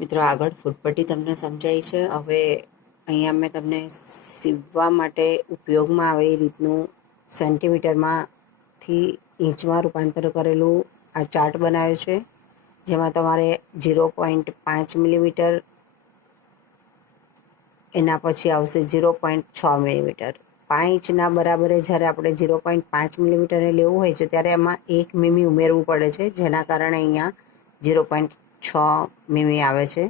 મિત્રો, આગળ ફૂટપટ્ટી તમને સમજાઈ છે. હવે અહીંયા મેં તમને સીવવા માટે ઉપયોગમાં આવે એ રીતનું સેન્ટીમીટરમાંથી ઇંચમાં રૂપાંતર કરેલું આ ચાર્ટ બનાવ્યો છે, જેમાં તમારે ઝીરો પોઈન્ટ પાંચ મિલીમીટર, એના પછી આવશે ઝીરો પોઈન્ટ છ મિલીમીટર. પાંચના બરાબરે જ્યારે આપણે ઝીરો પોઈન્ટ પાંચ મિલીમીટરને લેવું હોય છે, ત્યારે એમાં એક મીમી ઉમેરવું પડે છે, જેના કારણે અહીંયા ઝીરો પોઈન્ટ છ મીમી આવે છે.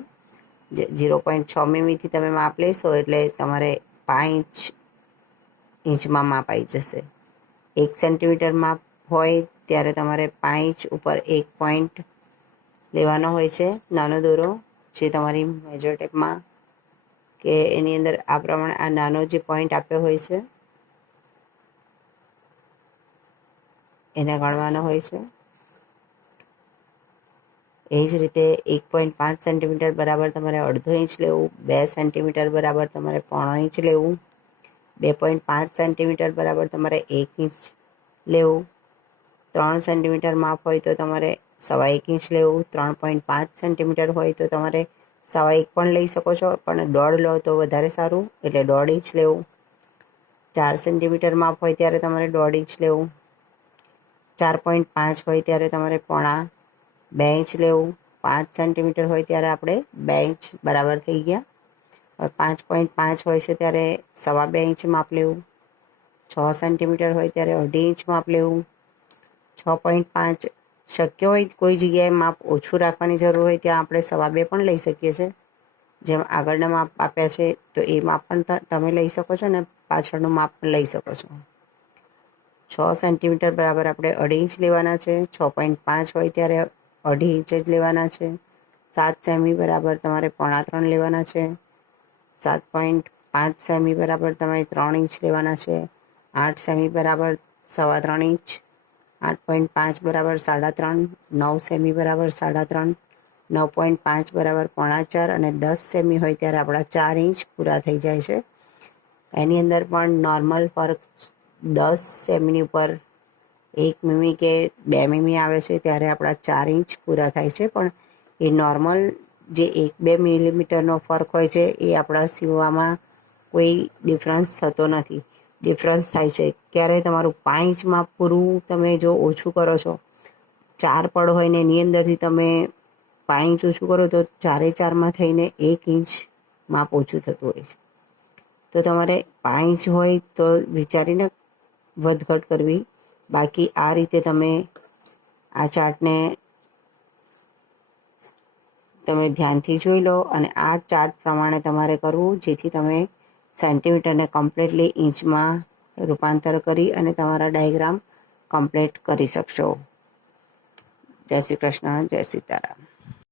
જે ઝીરો પોઈન્ટ છ મીમીથી તમે માપ લેશો એટલે તમારે પાંચ ઇંચમાં માપ આવી જશે. એક સેન્ટીમીટર માપ હોય ત્યારે તમારે પાંચ ઉપર એક પોઈન્ટ લેવાનો હોય છે. નાનો દોરો જે તમારી મેજર ટેપમાં કે એની અંદર આ પ્રમાણે આ નાનો જે પોઈન્ટ આપ્યો હોય છે, એને ગણવાનો હોય છે. એ જ રીતે એક પોઈન્ટ પાંચ સેન્ટીમીટર બરાબર તમારે અડધો ઇંચ લેવું, બે સેન્ટીમીટર બરાબર તમારે પોણો ઇંચ લેવું, બે પોઈન્ટ પાંચ સેન્ટીમીટર બરાબર તમારે એક ઇંચ લેવું, ત્રણ સેન્ટીમીટર માપ હોય તો તમારે સવા એક ઇંચ લેવું, ત્રણ પોઈન્ટ પાંચ સેન્ટીમીટર હોય તો તમારે સવા એક પણ લઈ શકો છો, પણ દોઢ લો તો વધારે સારું, એટલે દોઢ ઇંચ લેવું. ચાર સેન્ટીમીટર માપ હોય ત્યારે તમારે દોઢ ઇંચ લેવું. ચાર પોઈન્ટ પાંચ હોય ત્યારે તમારે પોણા બે ઇંચ લેવું. પાંચ સેન્ટીમીટર હોય ત્યારે આપણે બે ઇંચ બરાબર થઈ ગયા. પાંચ પોઈન્ટ પાંચ હોય છે ત્યારે સવા બે ઇંચ માપ લેવું. છ સેન્ટીમીટર હોય ત્યારે અઢી ઇંચ માપ લેવું. છ પોઈન્ટ પાંચ શક્ય હોય કોઈ જગ્યાએ માપ ઓછું રાખવાની જરૂર હોય ત્યાં આપણે સવા બે પણ લઈ શકીએ છીએ. જેમ આગળના માપ આપ્યા છે તો એ માપ પણ તમે લઈ શકો છો ને પાછળનું માપ પણ લઈ શકો છો. છ સેન્ટીમીટર બરાબર આપણે અઢી ઇંચ લેવાના છે. છ પોઈન્ટ પાંચ હોય ત્યારે અઢી ઇંચ જ લેવાના છે. સાત સેમી બરાબર તમારે પોણા ત્રણ લેવાના છે. સાત પોઈન્ટ પાંચ સેમી બરાબર તમારે ત્રણ ઇંચ લેવાના છે. આઠ સેમી બરાબર સવા ત્રણ ઇંચ આઠ પોઈન્ટ પાંચ બરાબર સાડા ત્રણ. નવ સેમી બરાબર સાડા ત્રણ. નવ પોઈન્ટ પાંચ બરાબર પોણા ચાર અને દસ સેમી હોય ત્યારે આપણા ચાર ઇંચ પૂરા થઈ જાય છે. એની અંદર પણ નોર્મલ ફરક દસ સેમીની ઉપર એક મીમી કે બે મીમી આવે છે ત્યારે આપણા ચાર ઇંચ પૂરા થાય છે, પણ એ નોર્મલ જે એક બે મિલીમીટરનો ફરક હોય છે એ આપણા સીવવામાં કોઈ ડિફરન્સ થતો નથી. ડિફરન્સ થાય છે. ક્યારે તમારું પાંચ પૂરું તમે જો ઓછું કરો છો, ચાર પડ હોય ને એની અંદરથી તમે પાંચ ઓછું કરો તો ચારે ચારમાં થઈને એક ઇંચ માપ ઓછું થતું હોય છે. તો તમારે પાંચ હોય તો વિચારીને વધઘટ કરવી બાકી આ રીતે તમે આ ચાર્ટને તમે ધ્યાનથી જોઈ લો અને આ ચાર્ટ પ્રમાણે તમારે કરવું, જેથી તમે સેન્ટીમીટરને કમ્પ્લીટલી ઇંચમાં રૂપાંતર કરી અને તમારા ડાયગ્રામ કમ્પ્લીટ કરી શકશો. જય શ્રી કૃષ્ણ, જય સીતારામ.